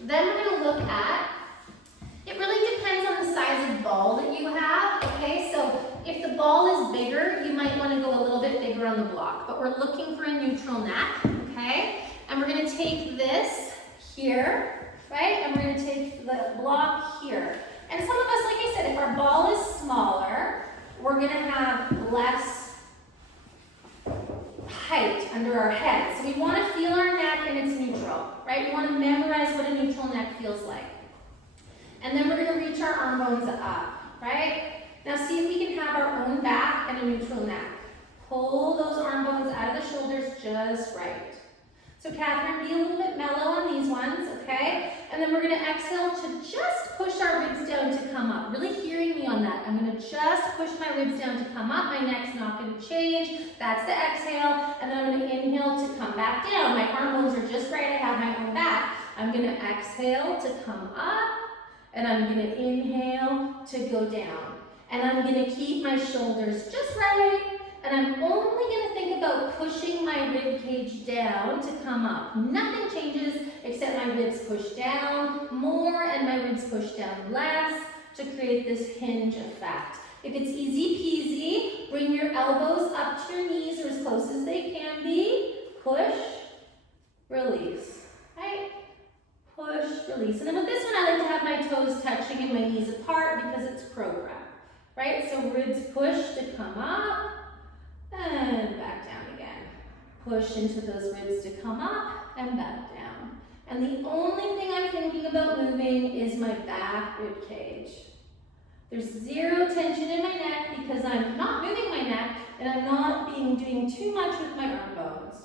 Then we're going to look at, it really depends on the size of ball that you have, okay? So if the ball is bigger, you might want to go a little bit bigger on the block, but we're looking for a neutral neck, okay? And we're going to take this here, right? And we're going to take the block here. And some of us, like I said, if our ball is smaller, we're going to have less height under our head. So we want to feel our neck and it's neutral, right? We want to memorize what a neutral neck feels like. And then we're going to reach our arm bones up, right? Now see if we can have our own back and a neutral neck. Pull those arm bones out of the shoulders just right. So Catherine, be a little bit mellow on these ones, okay? And then we're going to exhale to just push our ribs down to come up. Really hearing me on that. I'm going to just push my ribs down to come up. My neck's not going to change. That's the exhale. And then I'm going to inhale to come back down. My arm bones are just right. I have my own back. I'm going to exhale to come up. And I'm going to inhale to go down. And I'm going to keep my shoulders just right. And I'm only going to think about pushing my rib cage down to come up. Nothing changes except my ribs push down more and my ribs push down less to create this hinge effect. If it's easy peasy, bring your elbows up to your knees or as close as they can be. Push, release, right? Push, release. And then with this one, I like to have my toes touching and my knees apart because it's program, right? So ribs push to come up. And back down again. Push into those ribs to come up and back down. And the only thing I'm thinking about moving is my back rib cage. There's zero tension in my neck because I'm not moving my neck and I'm not doing too much with my arm bones.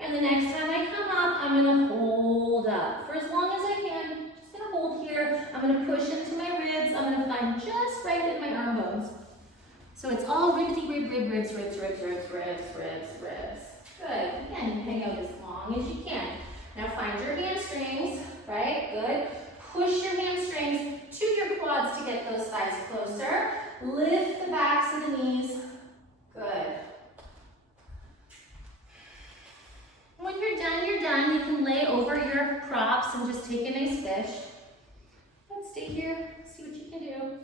And the next time I come up, I'm going to hold up for as long as I can. Just going to hold here. I'm going to push into my ribs. I'm going to find just right in my arm bones. So it's all ribsy, ribs. Good. Again, you hang out as long as you can. Now find your hamstrings, right? Good. Push your hamstrings to your quads to get those thighs closer. Lift the backs of the knees. Good. When you're done, you're done. You can lay over your props and just take a nice fish. Let's stay here, see what you can do.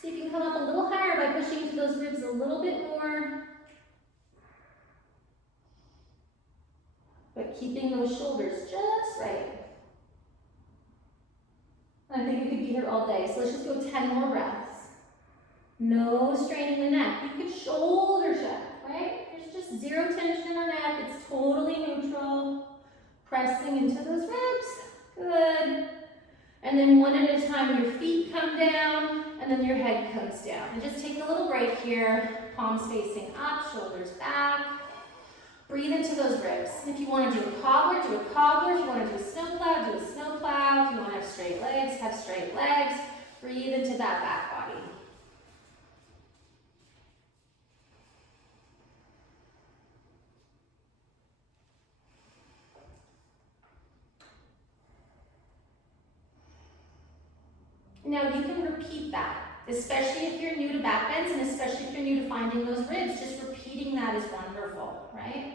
See if you can come up a little higher by pushing into those ribs a little bit more. But keeping those shoulders just right. And I think we could be here all day, so let's just go 10 more breaths. No straining the neck. You could shoulder check, right? There's just zero tension in our neck. It's totally neutral. Pressing into those ribs. Good. And then one at a time, your feet come down, and then your head comes down. And just take a little break here. Palms facing up, shoulders back. Breathe into those ribs. If you want to do a cobbler, do a cobbler. If you want to do a snowplow, do a snowplow. If you want to have straight legs, have straight legs. Breathe into that back body. Now you can repeat that, especially if you're new to back bends and especially if you're new to finding those ribs. Just repeating that is wonderful, right?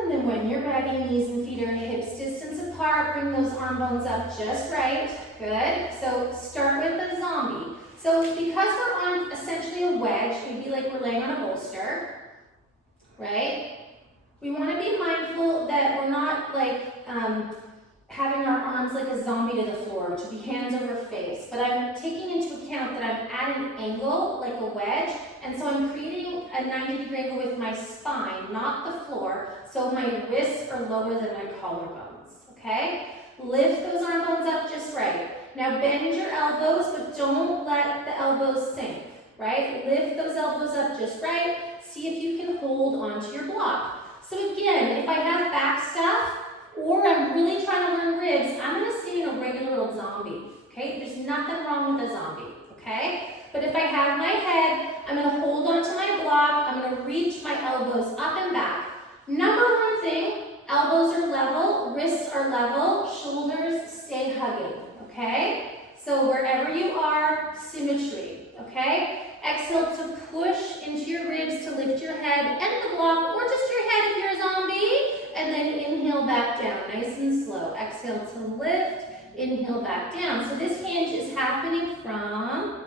And then when you're ready, knees and feet are hips distance apart. Bring those arm bones up just right. Good. So start with a zombie. So because we're on essentially a wedge, it would be like we're laying on a bolster, right? We want to be mindful that we're not like having our arms like a zombie to the floor, which would be hands over face. But I'm taking into account that I'm at an angle like a wedge, and so I'm creating a 90-degree angle with my spine, not the floor, so my wrists are lower than my collarbones, okay? Lift those arm bones up just right. Now bend your elbows, but don't let the elbows sink, right? Lift those elbows up just right. See if you can hold onto your block. So again, if I have back stuff, or I'm really trying to learn ribs, I'm gonna stay in a regular old zombie, okay? There's nothing wrong with a zombie, okay? But if I have my head, I'm gonna hold onto my block, I'm gonna reach my elbows up and back. Number one thing, elbows are level, wrists are level, shoulders stay hugging, okay? So wherever you are, symmetry, okay? Exhale to push into your ribs to lift your head and the block, or just your head if you're a zombie. And then inhale back down, nice and slow. Exhale to lift, inhale back down. So this hinge is happening from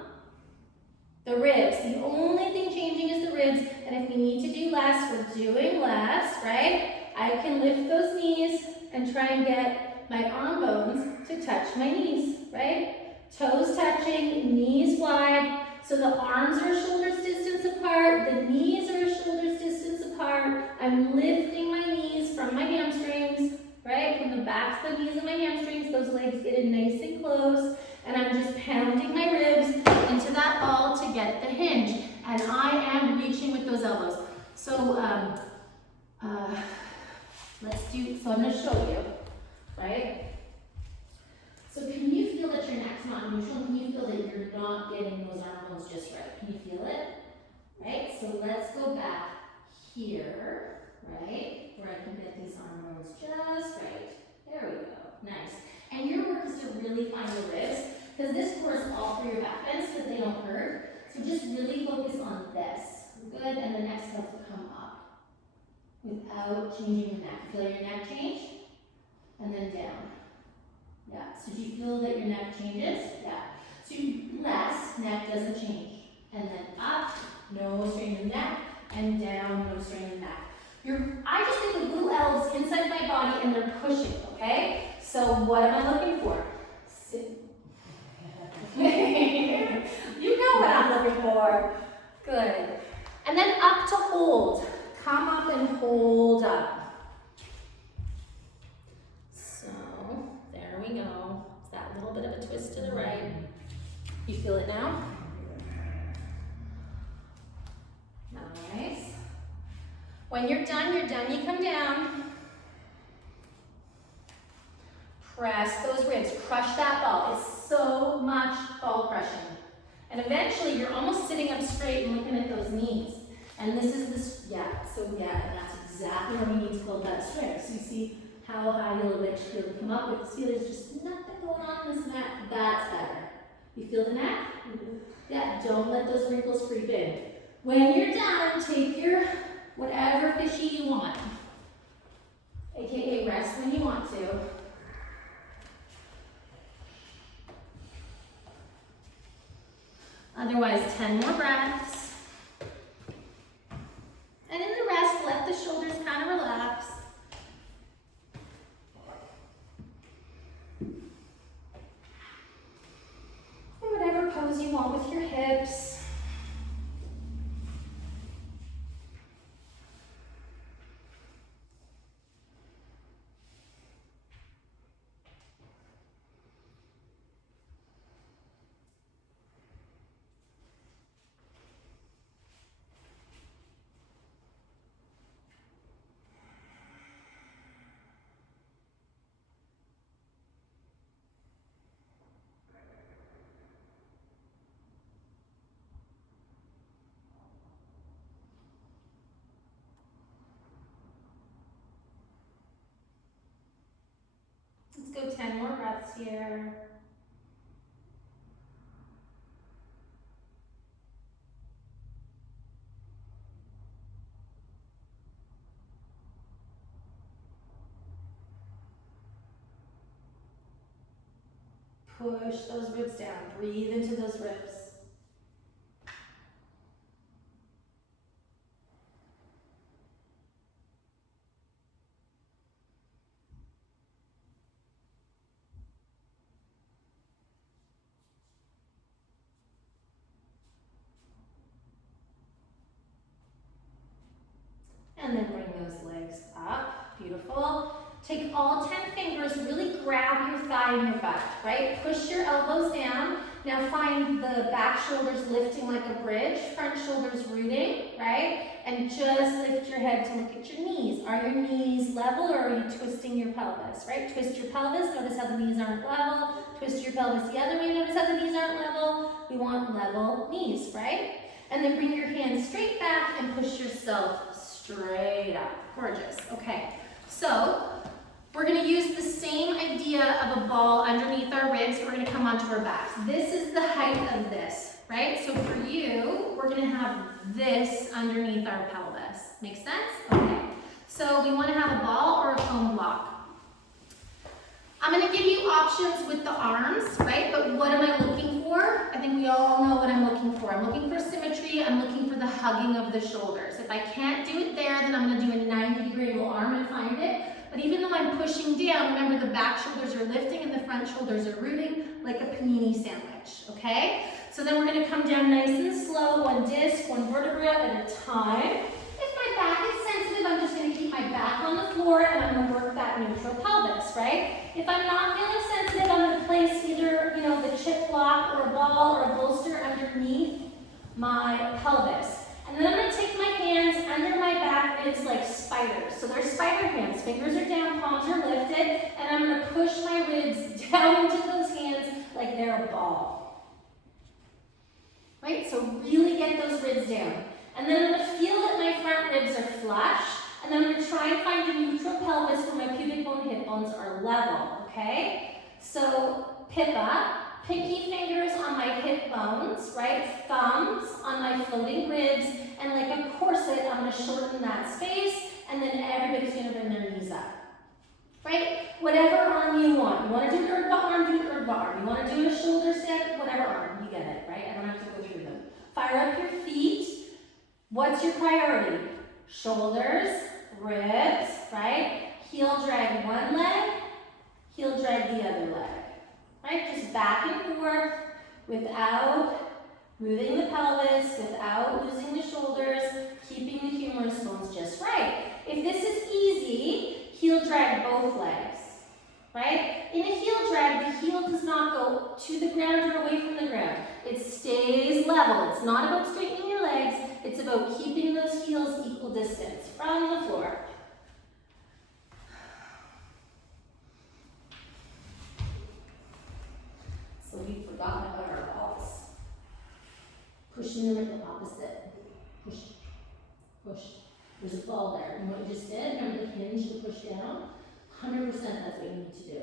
the ribs. The only thing changing is the ribs. And if we need to do less, we're doing less, right? I can lift those knees and try and get my arm bones to touch my knees, right? Toes touching, knees wide. So the arms are shoulders distance apart, the knees are shoulders distance apart. I'm lifting my knees from my hamstrings, right? From the backs of the knees and my hamstrings, those legs get in nice and close. And I'm just pounding my ribs into that ball to get the hinge. And I am reaching with those elbows. So so I'm gonna show you, right? So can you feel that your neck's not neutral? Can you feel that you're not getting those arm bones just right? Can you feel it? Right? So let's go back here, right? Where I can get these arm bones just right. There we go. Nice. And your work is to really find the ribs, because this works all through your back bends so that they don't hurt. So just really focus on this. Good. And then exhale to come up without changing your neck. Feel your neck change? And then down. Yeah, so do you feel that your neck changes? Yeah. So less, neck doesn't change. And then up, no strain in the neck, and down, no strain in the neck. I just think of little elves inside my body and they're pushing, okay? So what am I looking for? Sit. You know what I'm looking for. Good. And then up to hold. Come up and hold up. There we go. It's that little bit of a twist to the right. You feel it now? Nice. When you're done, you come down. Press those ribs, crush that ball. It's so much ball crushing. And eventually you're almost sitting up straight and looking at those knees. And this is this, and that's exactly where we need to build that strength. So you see how high you'll eventually come up with. See, there's just nothing going on in this neck. That's better. You feel the neck? Yeah, don't let those wrinkles creep in. When you're done, take your whatever fishy you want. AKA rest when you want to. Otherwise, 10 more breaths. And in the rest, let the shoulders kind of relax. Whatever pose you want with your hips. Let's go 10 more breaths here. Push those ribs down. Breathe into those ribs. And then bring those legs up. Beautiful. Take all 10 fingers, really grab your thigh and your butt, right? Push your elbows down. Now find the back shoulders lifting like a bridge, front shoulders rooting, right? And just lift your head to look at your knees. Are your knees level or are you twisting your pelvis, right? Twist your pelvis, notice how the knees aren't level. Twist your pelvis the other way, notice how the knees aren't level. We want level knees, right? And then bring your hands straight back and push yourself straight up. Gorgeous. Okay, so we're going to use the same idea of a ball underneath come onto our backs. This is the height of this, right? So for you, we're gonna have this underneath our pelvis. Make sense? Okay. So we wanna have a ball or a foam block. I'm gonna give you options with the arms, right? But what am I looking for? I think we all know what I'm looking for. I'm looking for symmetry. I'm looking for the hugging of the shoulders. If I can't do it there, then I'm gonna do a 90-degree angle arm and find it. But even though I'm pushing down, remember the back shoulders are lifting and the front shoulders are rooting like a panini sandwich, okay? So then we're gonna come down nice and slow, one disc, one vertebra at a time. If my back is sensitive, I'm just gonna keep my back on the floor and I'm gonna work that neutral pelvis, right? If I'm not feeling sensitive, I'm gonna place either, the chip block or a ball or a bolster underneath my pelvis. And then I'm gonna take my hands under my back ribs like spiders. So they're spider hands. Fingers are down, palms are lifted, and I'm gonna push my ribs down into those hands like they're a ball. Right? So really get those ribs down. And then I'm gonna feel that my front ribs are flush, and then I'm gonna try and find a neutral pelvis where my pubic bone, hip bones are level, okay? So Pippa, pinky fingers on my hip bones, right? Thumbs on my floating ribs, and like a corset, I'm gonna shorten that space, and then everybody's gonna bring their knees up, right? Whatever arm you want. You wanna do an erg arm, do an erg arm. You wanna do a shoulder stand, whatever arm, you get it, right? I don't have to go through them. Fire up your feet. What's your priority? Shoulders, ribs, right? Heel drag one leg, heel drag the other leg. Right? Just back and forth without moving the pelvis, without losing the shoulders, keeping the humerus bones just right. If this is easy, heel drag both legs. Right? In a heel drag, the heel does not go to the ground or away from the ground. It stays level. It's not about straightening your legs. It's about keeping those heels equal distance from the floor. So we've forgotten about our balls. Pushing them at the opposite. Push, push. There's a ball there. And what you just did, remember the hinge to push down? 100% that's what you need to do.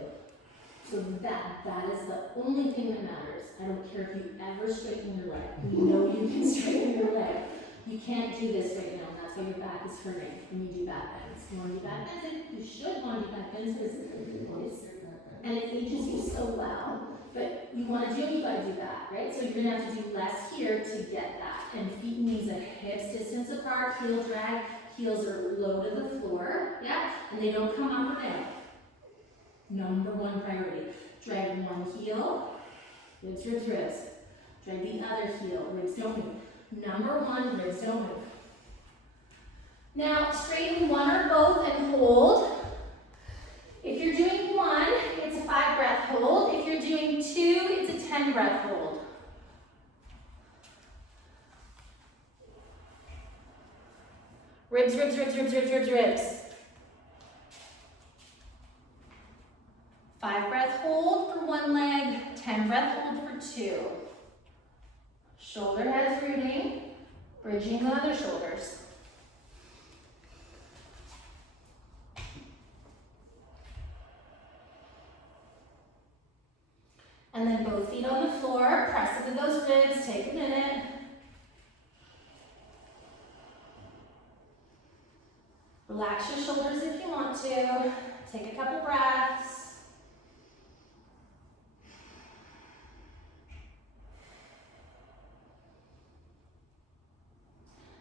So that is the only thing that matters. I don't care if you ever straighten your leg. You know you can straighten your leg. You can't do this right now. That's why your back is hurting when you do back bends. You want to do back bends? You should want to do back bends because and it ages you so well. But you want to do it, you got to do that, right? So you're going to have to do less here to get that. And feet and knees at hips distance apart, heel drag. Heels are low to the floor, yeah? And they don't come up or down. Number one priority. Drag one heel, ribs, ribs, ribs. Drag the other heel, ribs don't move. Number one, ribs don't move. Now, straighten one or both and hold. If you're doing one, it's a 5-breath hold. If you're doing 2, it's a 10-breath hold. Ribs, ribs, ribs, ribs, ribs, ribs, ribs. 5-breath hold for one leg, 10-breath hold for 2. Shoulder heads rooting, bridging the other shoulders. And then both feet on the floor, press into those ribs, take a minute. Relax your shoulders if you want to. Take a couple breaths.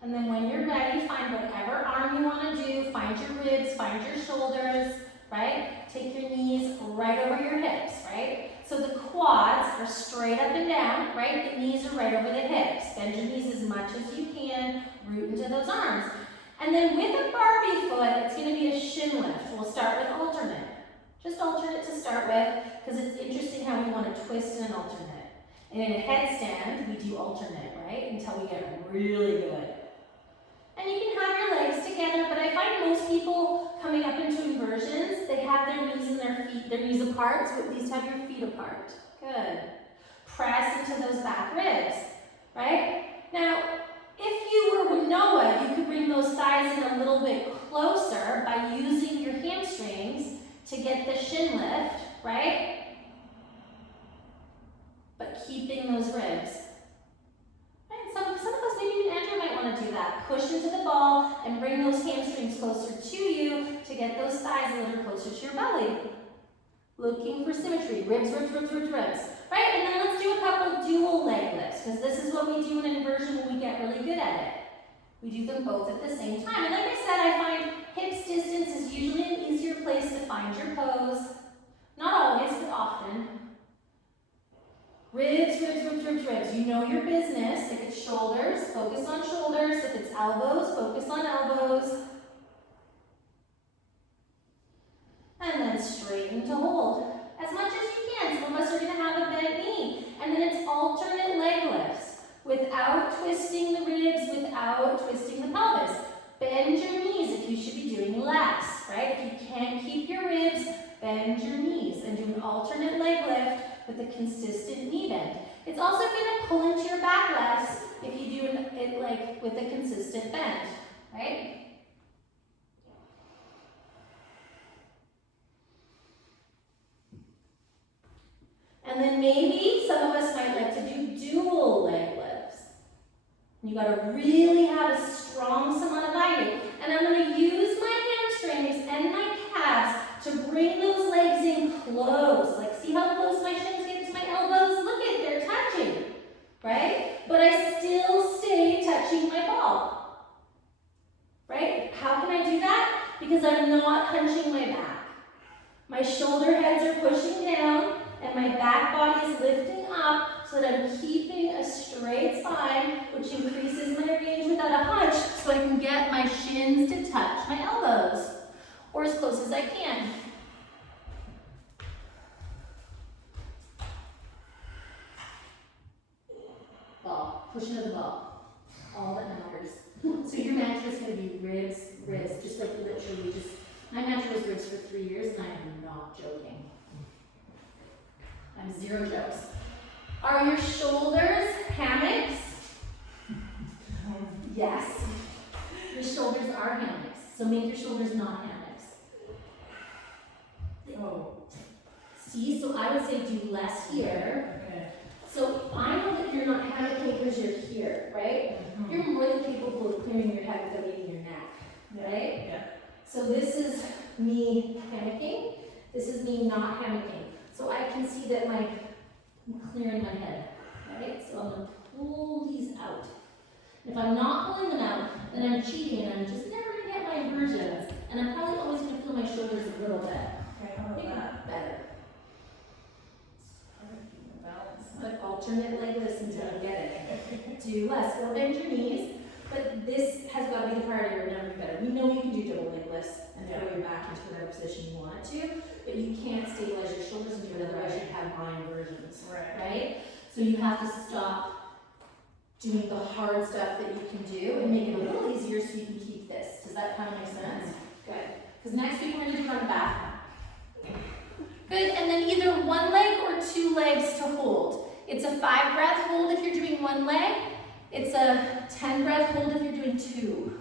And then when you're ready, find whatever arm you want to do. Find your ribs, find your shoulders, right? Take your knees right over your hips, right? So the quads are straight up and down, right? The knees are right over the hips. Bend your knees as much as you can. Root into those arms. And then with a Barbie foot, it's going to be a shin lift. We'll start with alternate. Just alternate to start with, because it's interesting how we want to twist in an alternate. And in a headstand, we do alternate, right? Until we get really good. And you can have your legs together, but I find most people coming up into inversions, they have their knees and their feet, their knees apart, so at least have your feet apart. Good. Press into those back ribs, right? Now, if you were with Noah, you could bring those thighs in a little bit closer by using your hamstrings to get the shin lift, right? but keeping those ribs. Right? Some of us, maybe even Andrew might want to do that. Push into the ball and bring those hamstrings closer to you to get those thighs a little closer to your belly. Looking for symmetry. Ribs, ribs, ribs, ribs, ribs. Right? And then let's do a couple dual leg lifts, because this is what we do in an inversion when we get really good at it. We do them both at the same time. And like I said, I find hips distance is usually an easier place to find your pose. Not always, but often. Ribs, ribs, ribs, ribs, ribs. You know your business. If it's shoulders, focus on shoulders. If it's elbows, focus on elbows. And then straighten to hold. As much as you can. Some of us are going to have a bent knee. And then it's alternate leg lifts. Without twisting the ribs, without twisting the pelvis. Bend your knees if you should be doing less, right? If you can't keep your ribs, bend your knees and do an alternate leg lift with a consistent knee bend. It's also going to pull into your back less if you do it like with a consistent bend, right? And then maybe some of us might like to do dual leg lifts. You gotta really have a strong Samanabhayani. And I'm gonna use my hamstrings and my calves to bring those legs in close. Like, see how close my shins get to my elbows? Look at, they're touching, right? But I still stay touching my ball, right? How can I do that? Because I'm not hunching my back. My shoulder heads are pushing down and my back body is lifting up so that I'm keeping a straight spine, which increases my range without a hunch, so I can get my shins to touch my elbows, or as close as I can. Ball, push into the ball, all that matters. So your mantra is going to be ribs, ribs, just like literally just, my mantra was ribs for 3 years, and I am not joking. I'm zero jokes. Are your shoulders hammocks? Yes. Your shoulders are hammocks. So make your shoulders not hammocks. Oh. See, so I would say do less here. Okay. So I know that you're not hammocking because you're here, right? Mm-hmm. You're more than capable of clearing your head without eating your neck, right? Yeah. So this is me hammocking. This is me not hammocking. So I can see that I'm clearing my head, right? So I'm going to pull these out. If I'm not pulling them out, then I'm cheating and I'm just never going to get my inversions. And I'm probably always going to feel my shoulders a little bit. Okay, how about that? Better. But alternate leg lifts until I get it. Do less. Or bend your knees. But this has got to be the priority or never better. We know you can do double leg lifts and throw your back into whatever position you want it to, but you can't stabilize your shoulders and do it, otherwise you have high inversions, right? So you have to stop doing the hard stuff that you can do and make it a little easier so you can keep this. Does that kind of make sense? Good. Because next week we're going to do front back. Good, and then either one leg or 2 legs to hold. It's a 5 breath hold if you're doing one leg. It's a 10 breath hold if you're doing 2.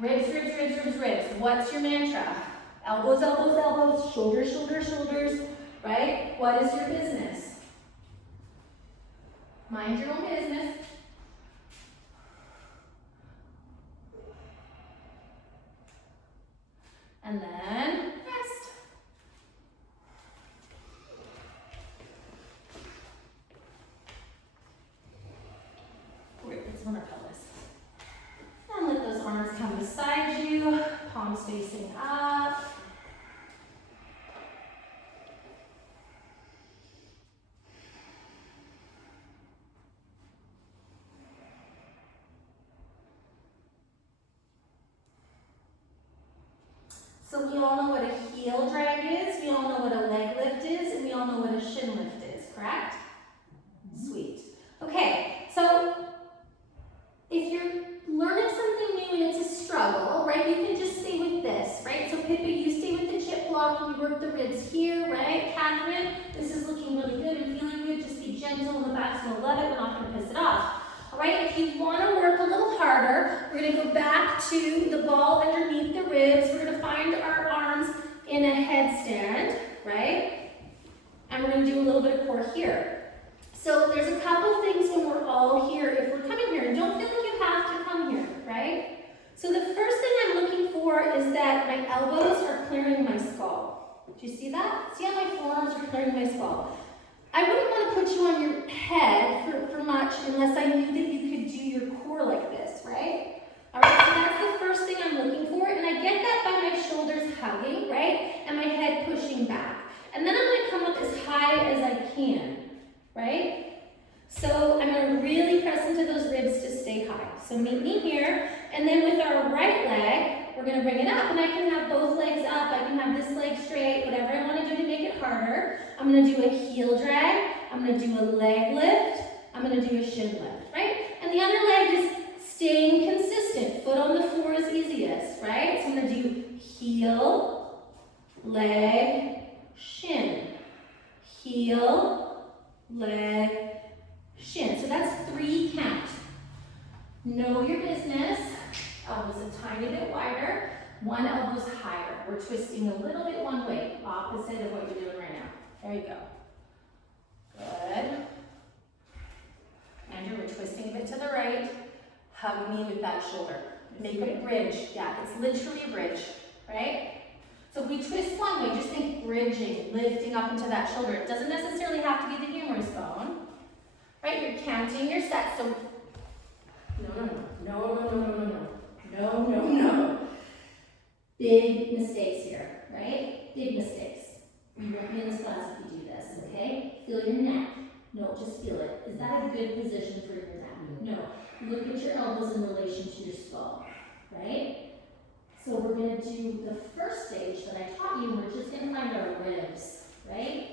Ribs, ribs, ribs, ribs, ribs. What's your mantra? Elbows, elbows, elbows, shoulders, shoulders, shoulders, right? What is your business? Mind your own business. And then rest. Great, let's on our pelvis. And let those arms come beside you, palms facing up. So we all know what a heel drag is, we all know what a leg lift is, and we all know what a shin lift is, correct? Sweet. Okay, so if you're learning something new and it's a struggle, right, you can just stay with this, right? So Pippa, you stay with the chip block and you work the ribs here, right? Catherine, this is looking really good and feeling good. Just be gentle and the back's gonna love it. We're not gonna piss it off. All right, if you wanna work a little harder, we're gonna go back to the ball underneath the ribs. We're gonna find our arms in a headstand, right? And we're gonna do a little bit of core here. So there's a couple things when we're all here, if we're coming here, and don't feel like you have to come here, right? So the first thing I'm looking for is that my elbows are clearing my skull. Do you see that? See how my forearms are clearing my skull? I wouldn't want to put you on your head for much unless I knew that you could do your core like this, right? All right, so that's the first thing I'm looking for, and I get that by my shoulders hugging, right? And my head pushing back. And then I'm going to come up as high as I can, right? So I'm going to really press into those ribs to stay high. So meet me here, and then with our right leg, we're going to bring it up, and I can have both legs up, I can have this leg straight, whatever I want to do to make it harder. I'm going to do a heel drag, I'm going to do a leg lift, I'm going to do a shin lift, right? And the other leg is staying consistent. Foot on the floor is easiest, right? So I'm going to do heel, leg, shin, heel, leg, shin. So that's 3 count. Know your business. Elbows a tiny bit wider. One elbow's higher. We're twisting a little bit one way, opposite of what you're doing right now. There you go. Good. Andrew, we're twisting a bit to the right. Hug me with that shoulder. Make a bridge. Yeah, it's literally a bridge, right? So if we twist one way, just think bridging, lifting up into that shoulder. It doesn't necessarily have to be the humerus bone, right? You're counting your sets. So no. Big mistakes here, right? Big mistakes. You won't be in this class if you do this, okay? Feel your neck. No, just feel it. Is that a good position for your neck? No. Look at your elbows in relation to your skull, right? So we're going to do the first stage that I taught you, and we're just going to find our ribs, right?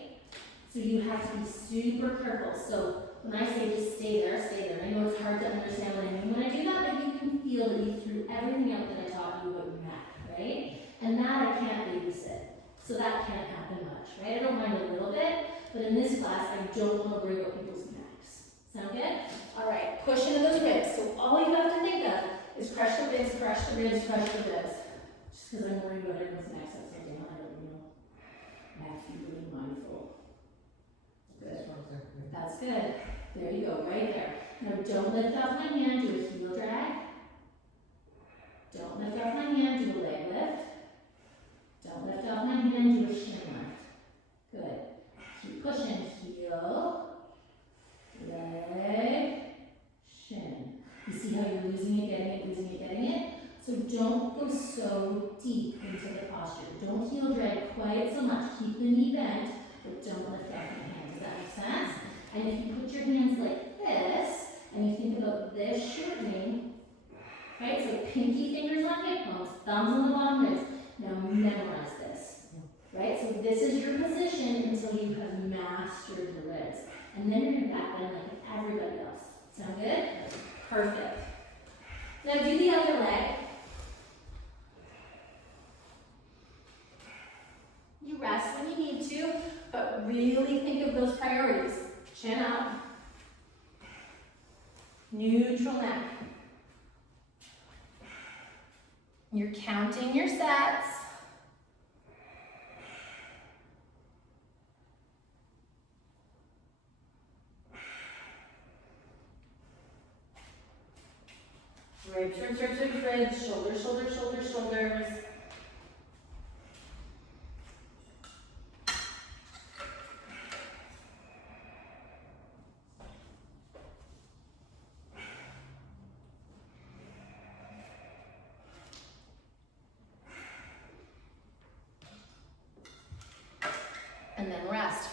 So you have to be super careful. So when I say just stay there, I know it's hard to understand what I mean when I do that, but you can feel that you threw everything out that I taught you about your neck, right? And that I can't babysit. So that can't happen much, right? I don't mind a little bit, but in this class, I don't want to worry about people's necks. Sound good? All right, push into those ribs. So all you have to think of is crush the ribs, crush the ribs, crush the ribs. Just because I'm worried about everyone's necks upside down, I don't know. I have to be really mindful. Good. That's good. There you go, right there. Now don't lift off my hand, do a heel drag. Don't lift off my hand, do a leg lift. Don't lift off my hand, do a shin lift. Good. Keep pushing. Heel, leg, shin. You see how you're losing it, getting it? So don't go so deep into the posture. Don't heel drag quite so much. Keep the knee bent, but don't lift off your hand. Does that make sense? And if you put your hands like this, and you think about this shortening, right? So pinky fingers on hip bones, thumbs on the bottom ribs. Now memorize this, right? So this is your position until you have mastered the ribs. And then you're going to back bend like everybody else. Sound good? Perfect. Now do the other leg. You rest when you need to, but really think of those priorities. Chin up. Neutral neck. You're counting your sets. Ribs, shoulders, shoulders. And then rest.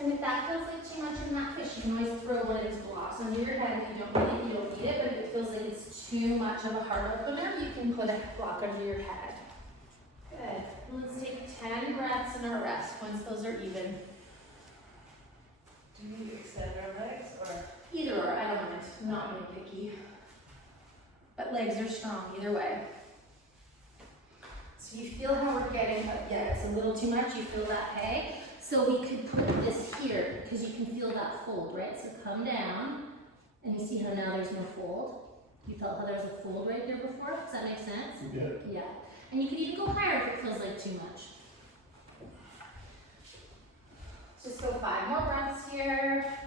And if that feels like too much in that fish, you can always throw one of these blocks under your head if you don't need it, but if it feels like it's too much of a heart opener, you can put a block under your head. Good. Let's take 10 breaths in our rest once those are even. Do you extend legs are strong either way. So you feel how we're getting, yeah, it's a little too much, you feel that, hey? So we could put this here because you can feel that fold, right? So come down, and you see how now there's no fold? You felt how there's a fold right there before? Does that make sense? Yeah. Yeah. And you could even go higher if it feels like too much. Just go 5 more breaths here.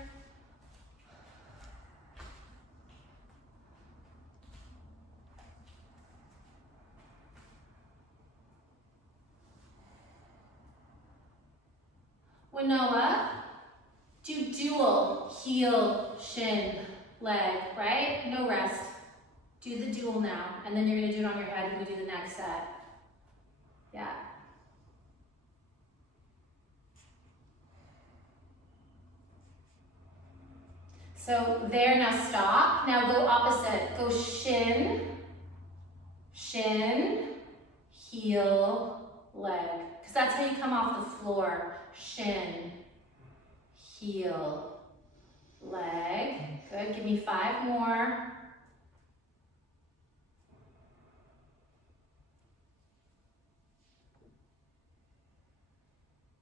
Winoa, do dual, heel, shin, leg, right? No rest. Do the dual now, and then you're gonna do it on your head when we do the next set. Yeah. So there, now stop. Now go opposite. Go shin, shin, heel, leg. Because that's how you come off the floor. Shin, heel, leg. Good, give me 5 more.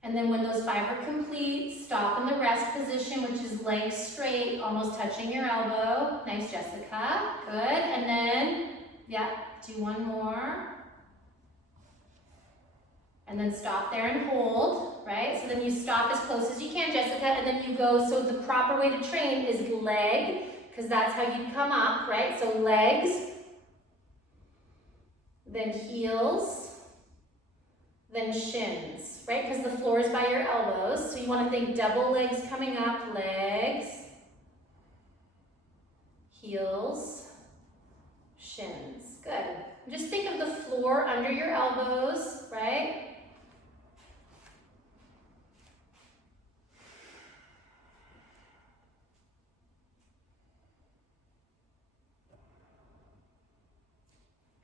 And then when those 5 are complete, stop in the rest position, which is legs straight, almost touching your elbow. Nice, Jessica. Good. And then, yeah, do 1 more. And then stop there and hold, right? So then you stop as close as you can, Jessica, and then you go, so the proper way to train is leg, because that's how you come up, right? So legs, then heels, then shins, right? Because the floor is by your elbows. So you want to think double legs coming up, legs, heels, shins. Good. Just think of the floor under your elbows, right?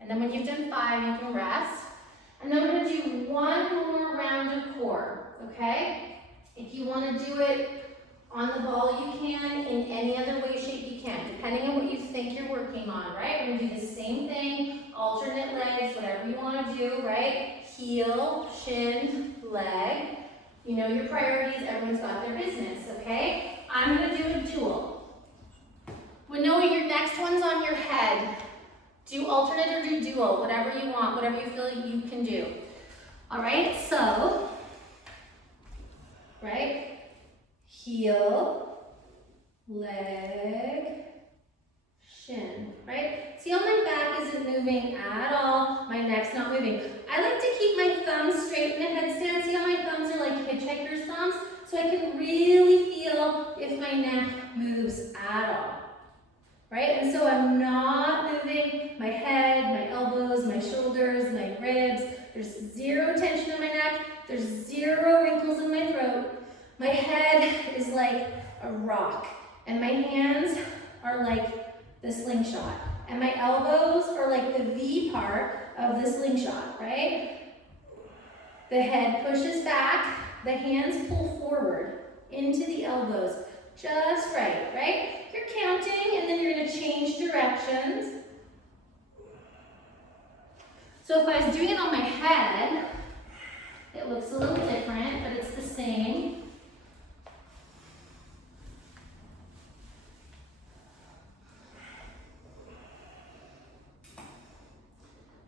And then when you've done 5, you can rest. And then we're going to do 1 more round of core, okay? If you want to do it on the ball, you can. In any other way, shape, you can, depending on what you think you're working on, right? We're going to do the same thing, alternate legs, whatever you want to do, right? Heel, shin, leg. You know your priorities. Everyone's got their business, okay? I'm going to do a dual. Winoa, your next one's on your head. Do alternate or do dual, whatever you want, whatever you feel you can do. All right, so, right, heel, leg, shin, right? See how my back isn't moving at all, my neck's not moving. I like to keep my thumbs straight in the headstand. See how my thumbs are like hitchhiker's thumbs? So I can really feel if my neck moves at all. Right? And so I'm not moving my head, my elbows, my shoulders, my ribs. There's 0 tension in my neck. There's 0 wrinkles in my throat. My head is like a rock. And my hands are like the slingshot. And my elbows are like the V part of the slingshot, right? The head pushes back. The hands pull forward into the elbows. Just right, right? You're counting, and then you're going to change directions. So if I was doing it on my head, it looks a little different, but it's the same.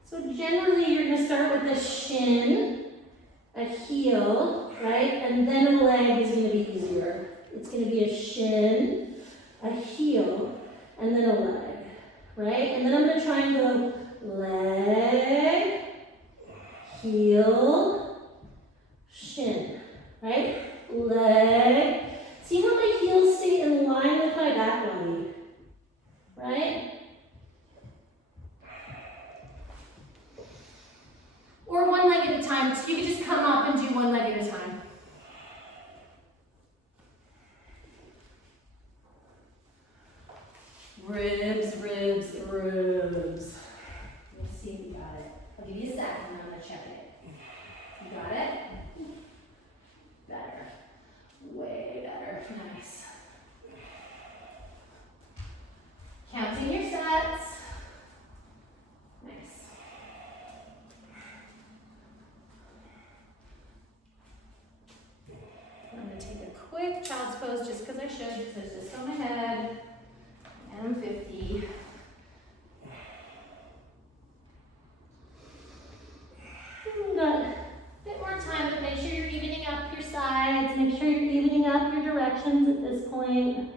So generally, you're going to start with a shin, a heel, right? And then a leg is going to be easier. It's going to be a shin, a heel, and then a leg, right? And then I'm going to try and go leg, heel, shin, right? Leg. See how my heels stay in line with my back body, right? Or 1 leg at a time. So you can just come up and do 1 leg at a time. Ribs, ribs, ribs. Let's see if you got it. I'll give you a second and I'm going to check it. You got it? Better. Way better. Nice. Counting your sets. quick child's pose just because I should, because it's just on my head. And I'm 50. Got a bit more time, but make sure you're evening up your sides. Make sure you're evening up your directions at this point.